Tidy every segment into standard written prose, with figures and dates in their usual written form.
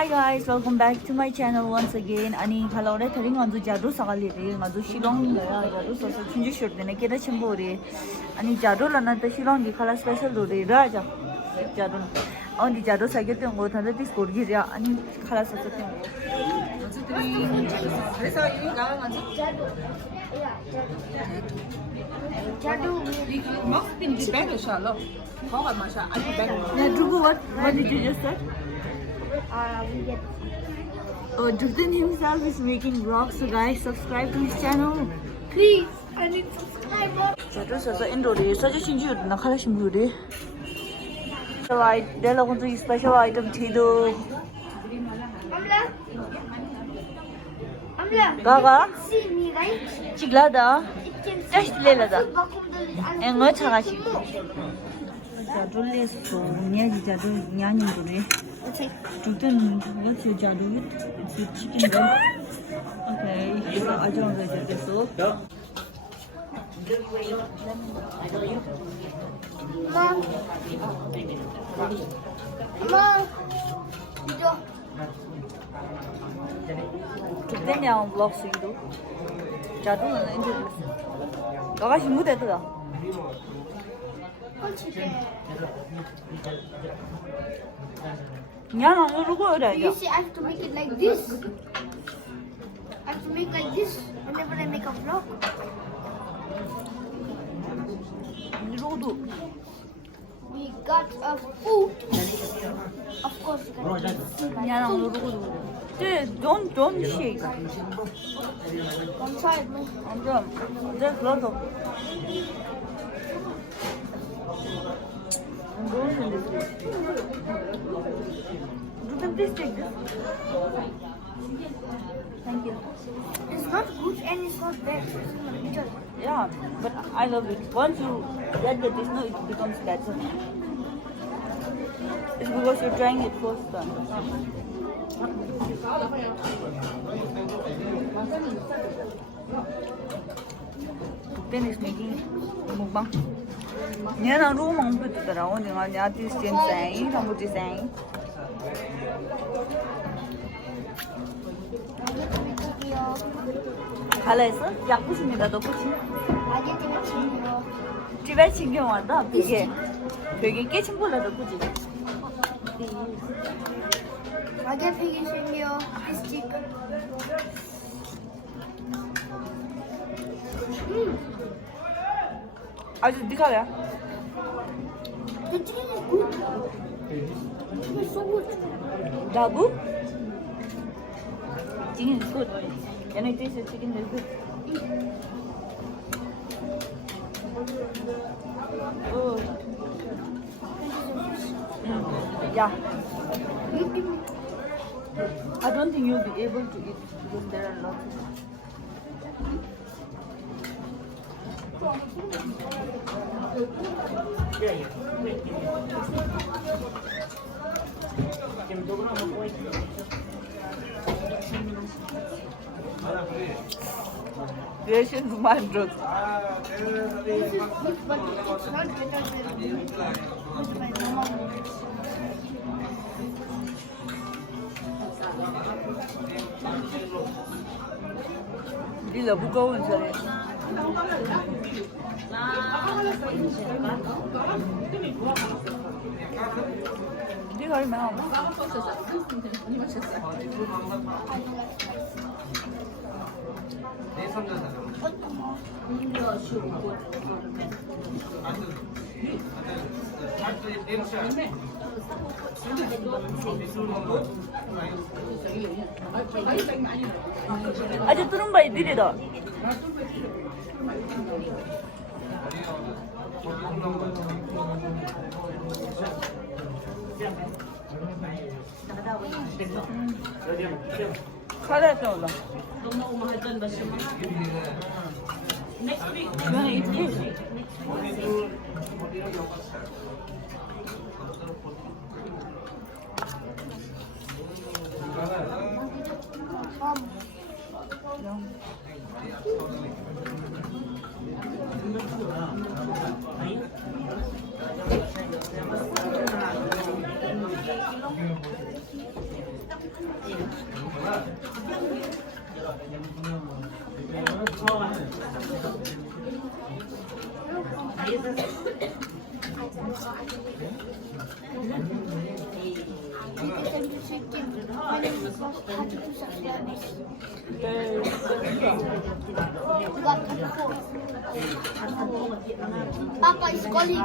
Hi guys, welcome back to my channel once again. Ani khalore thering andu Jadoh sagali re andu Shillong la Jadoh so chunju shot dene keda chimbo re ani Jadoh lana ta Shillong gi khala special do re raja Jadoh ani Jadoh sage te ngo thanda dis kor gi ya ani khala so te ngo 그래서 이가 아주 Jadoh must be better shallow. How much are you better? Yeah, Drugu, what did you just say? We get Tibetan himself is making vlogs, so guys, subscribe to his channel. please. I need subscribers. Jadoh says indoor is such a change. Na khala shimburi. So I there are going to special item Jadoh. Amla. Gaga. See me, right? Chiglada. It can Test lelada. Engo see. chagashi. Jadoh is so near Jadoh nyani done. Okay. Tibetan, what's your Jadoh with? It's with chicken. Okay, so I don't know that so. Mom. Mom. Tibetan yang vlog itu. Jadoh na injo. Gaga shimu de da. Nya na no rugo ora You ya. see, I have to make it like this. I have to make like this whenever I make a vlog. Ni rugo. We got a food. Of course, you got Nya na no rugo. Don't shake. one side. There's lots of. You can please take this. Thank you. It's not good and it's not bad. Yeah, but I love it. Once you get the taste, no, it becomes better. It's because you're trying it first time. Then is making mukbang. Nhớ nào đúng mong bị tụt đầu nhưng mà nhà thì xuyên sáng không có gì sáng. 갈라했어? 약부십니다. 너 부심? 집에 챙겨왔다. 베개 깨친볼라도 꾸지. 가게 피기 생겨. 스틱. 아주 니가야. The chicken is good. It's so good. 라구? Chicken is good. Can I taste the chicken is good? Oh. Yeah. I don't think you'll be able to eat because there are lots. Creation Rumal Drug. This is good, but it's not better than my mama. Dila 무거운 소리. 네가 얼마나 아주 뚜른바이 느리다. 카레도 올라. Next week. You wanna eat fish? Papa is calling.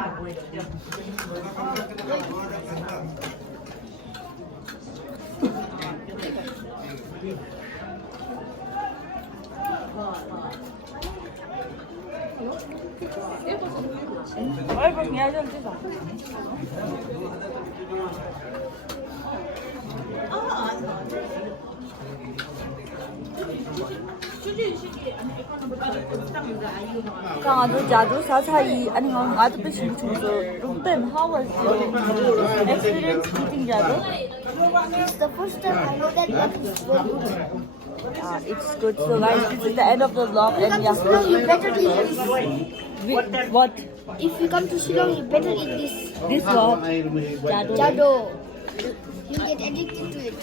아이고 미안해 좀 강아도 자주 사사이 아니 강아도 bisschen zu Ruben, how was your experience eating Jadoh? It's the first time I know that but it's very good. It's good. So guys, this is the end of the vlog and yeah. Shillong, you better eat this. What? If you come to Shillong, you better eat this. This what? Jadoh. You get addicted to it.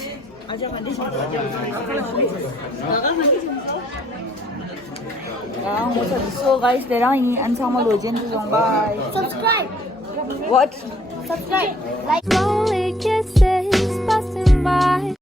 So guys, 내랑 이 안상말 로젠 좀 bye. Subscribe. What? Subscribe. Like.